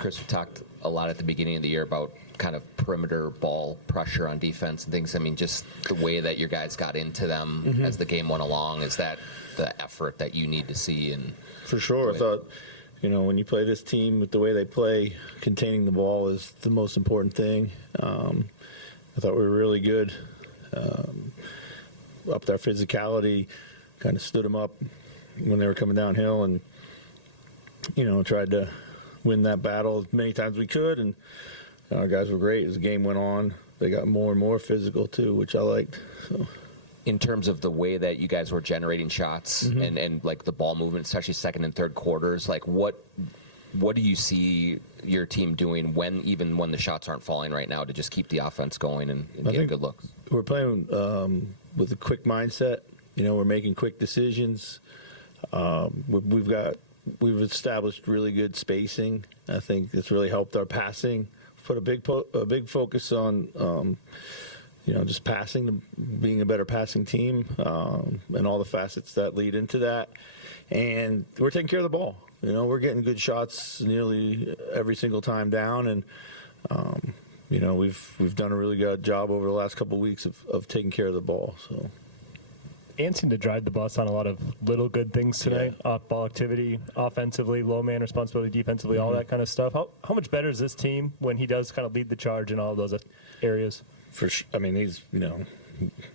Chris, we talked a lot at the beginning of the year about kind of perimeter ball pressure on defense and things. I mean, just the way that your guys got into them as the game went along, is that the effort that you need to see? And for sure, I thought, when you play this team with the way they play, containing the ball is the most important thing. I thought we were really good. Upped our physicality, kind of stood them up when they were coming downhill, and tried to win that battle as many times as we could. And our guys were great as the game went on. They got more and more physical too, which I liked. So, in terms of the way that you guys were generating shots and like the ball movement, especially second and third quarters, like what do you see your team doing when the shots aren't falling right now to just keep the offense going and get good looks? We're playing with a quick mindset. We're making quick decisions. We've established really good spacing. I think it's really helped our passing. Put a big focus on just passing, being a better passing team, and all the facets that lead into that. And we're taking care of the ball. We're getting good shots nearly every single time down, and we've done a really good job over the last couple of weeks of taking care of the ball. So. And seemed to drive the bus on a lot of little good things tonight. Off-ball activity, offensively, low man responsibility, defensively, all that kind of stuff. How much better is this team when he does kind of lead the charge in all of those areas? For sure. I mean, he's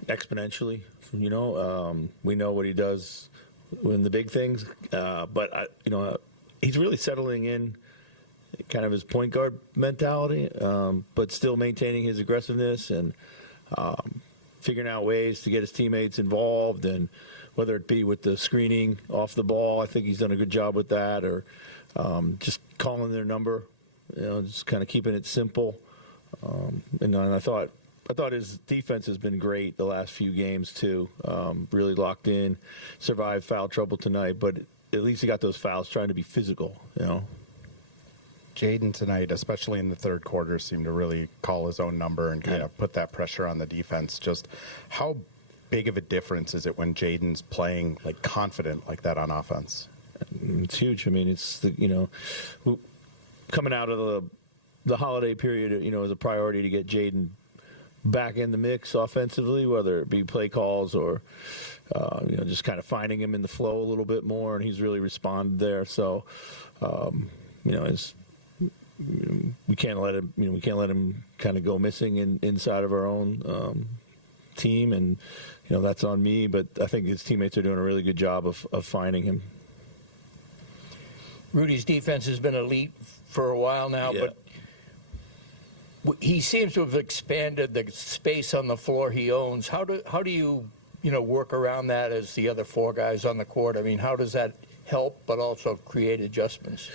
exponentially. We know what he does in the big things, but he's really settling in kind of his point guard mentality, but still maintaining his aggressiveness and figuring out ways to get his teammates involved, and whether it be with the screening off the ball, I think he's done a good job with that, or just calling their number, just kind of keeping it simple. And I thought his defense has been great the last few games too. Really locked in, survived foul trouble tonight, but at least he got those fouls trying to be physical. Jaden tonight, especially in the third quarter, seemed to really call his own number and kind of put that pressure on the defense. Just how big of a difference is it when Jaden's playing like confident like that on offense? It's huge. I mean, it's coming out of the holiday period, is a priority to get Jaden back in the mix offensively, whether it be play calls or just kind of finding him in the flow a little bit more, and he's really responded there. So, we can't let him kind of go missing inside of our own team, and that's on me. But I think his teammates are doing a really good job of finding him. Rudy's defense has been elite for a while now, but he seems to have expanded the space on the floor he owns. How do you work around that as the other four guys on the court? I mean, how does that help, but also create adjustments?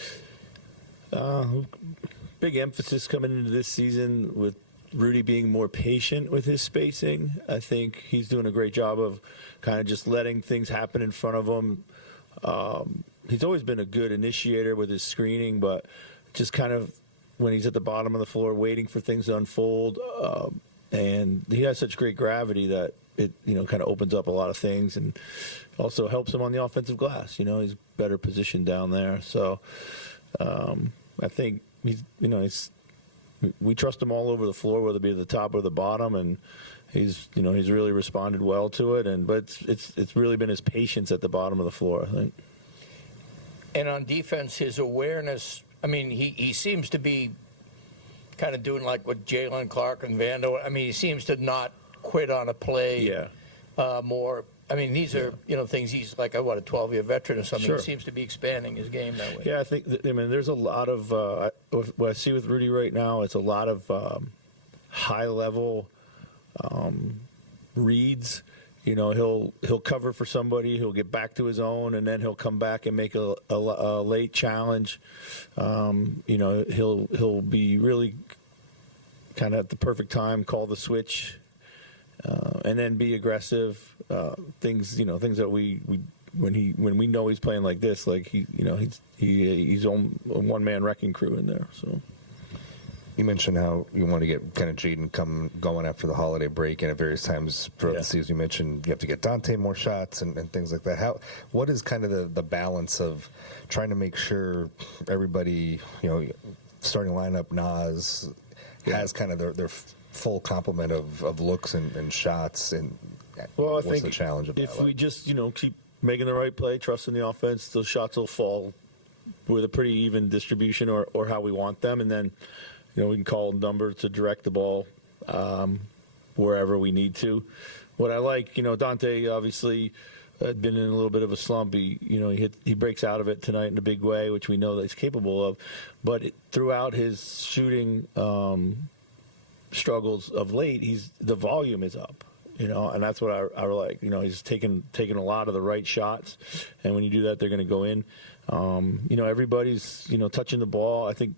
Big emphasis coming into this season with Rudy being more patient with his spacing. I think he's doing a great job of kind of just letting things happen in front of him. He's always been a good initiator with his screening, but just kind of when he's at the bottom of the floor waiting for things to unfold. And he has such great gravity that it kind of opens up a lot of things, and also helps him on the offensive glass. He's better positioned down there. So I think we trust him all over the floor, whether it be at the top or the bottom, and he's really responded well to it. But it's really been his patience at the bottom of the floor, I think. And on defense, his awareness. I mean, he seems to be kind of doing like what Jalen Clark and Vando. I mean, he seems to not quit on a play more. I mean, these are things. He's like a 12-year veteran or something. Sure. He seems to be expanding his game that way. Yeah, I think. There's a lot of what I see with Rudy right now. It's a lot of high-level reads. He'll cover for somebody. He'll get back to his own, and then he'll come back and make a late challenge. He'll be really kind of at the perfect time, call the switch, and then be aggressive. Things that we when we know he's playing like this, like he's on a one-man wrecking crew in there. So. You mentioned how you want to get kind of Jaden going after the holiday break, and at various times throughout the season you mentioned you have to get Dante more shots and things like that. What is kind of the balance of trying to make sure everybody, starting lineup, Nas, has kind of their full complement of looks and shots. And Well, I what's think the challenge of that? if we just keep making the right play, trusting the offense, those shots will fall with a pretty even distribution or how we want them, and then we can call a number to direct the ball wherever we need to. What I like, Dante obviously had been in a little bit of a slump. He breaks out of it tonight in a big way, which we know that he's capable of. But throughout his shooting struggles of late, the volume is up. And that's what I like. He's taking a lot of the right shots, and when you do that, they're going to go in. Everybody's touching the ball. I think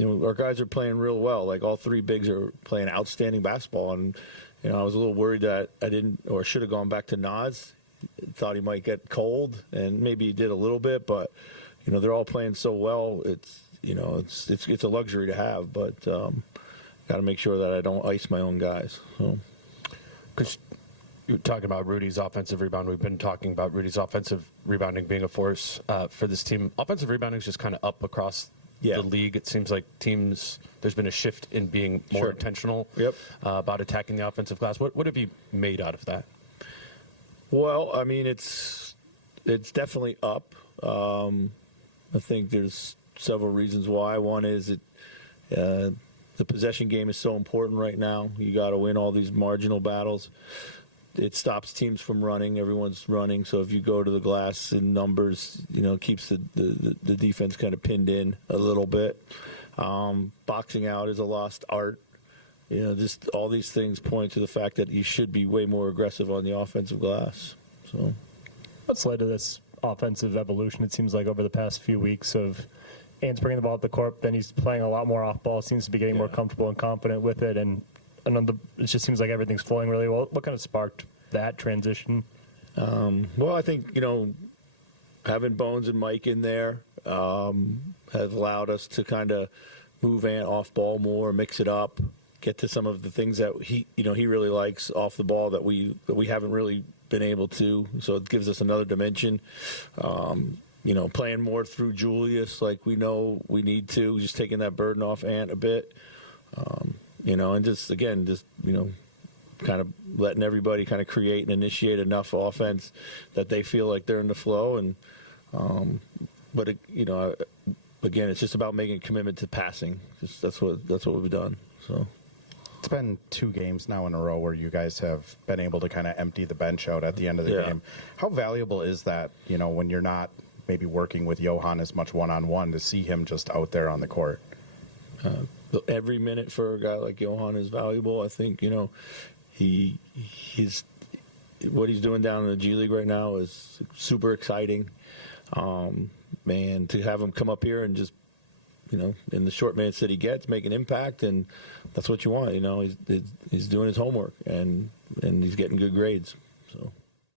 our guys are playing real well. Like all three bigs are playing outstanding basketball, and I was a little worried that I didn't or should have gone back to Nas. Thought he might get cold, and maybe he did a little bit, but they're all playing so well. It's a luxury to have, but got to make sure that I don't ice my own guys. So. Because you're talking about Rudy's offensive rebound. We've been talking about Rudy's offensive rebounding being a force for this team. Offensive rebounding is just kind of up across the league. It seems like there's been a shift in being more intentional about attacking the offensive glass. What have you made out of that? Well, I mean, it's definitely up. I think there's several reasons why. One is the possession game is so important right now. You got to win all these marginal battles. It stops teams from running. Everyone's running. So if you go to the glass in numbers, it keeps the defense kind of pinned in a little bit. Boxing out is a lost art. Just all these things point to the fact that you should be way more aggressive on the offensive glass. So, what's led to this offensive evolution? It seems like over the past few weeks of Ant's bringing the ball up the court, then he's playing a lot more off ball. Seems to be getting more comfortable and confident with it, and it just seems like everything's flowing really well. What kind of sparked that transition? Well, I think having Bones and Mike in there has allowed us to kind of move Ant off ball more, mix it up, get to some of the things that he really likes off the ball that we haven't really been able to. So it gives us another dimension. Playing more through Julius like we know we need to, just taking that burden off Ant a bit. And just kind of letting everybody kind of create and initiate enough offense that they feel like they're in the flow. And again, it's just about making a commitment to passing. That's what we've done. So. It's been 2 games now in a row where you guys have been able to kind of empty the bench out at the end of the game. How valuable is that, when you're not maybe working with Johan as much one-on-one, to see him just out there on the court? Every minute for a guy like Johan is valuable. I think, he's what he's doing down in the G League right now is super exciting. Man, to have him come up here and just, in the short minutes that he gets, make an impact, and that's what you want. He's doing his homework, and he's getting good grades. So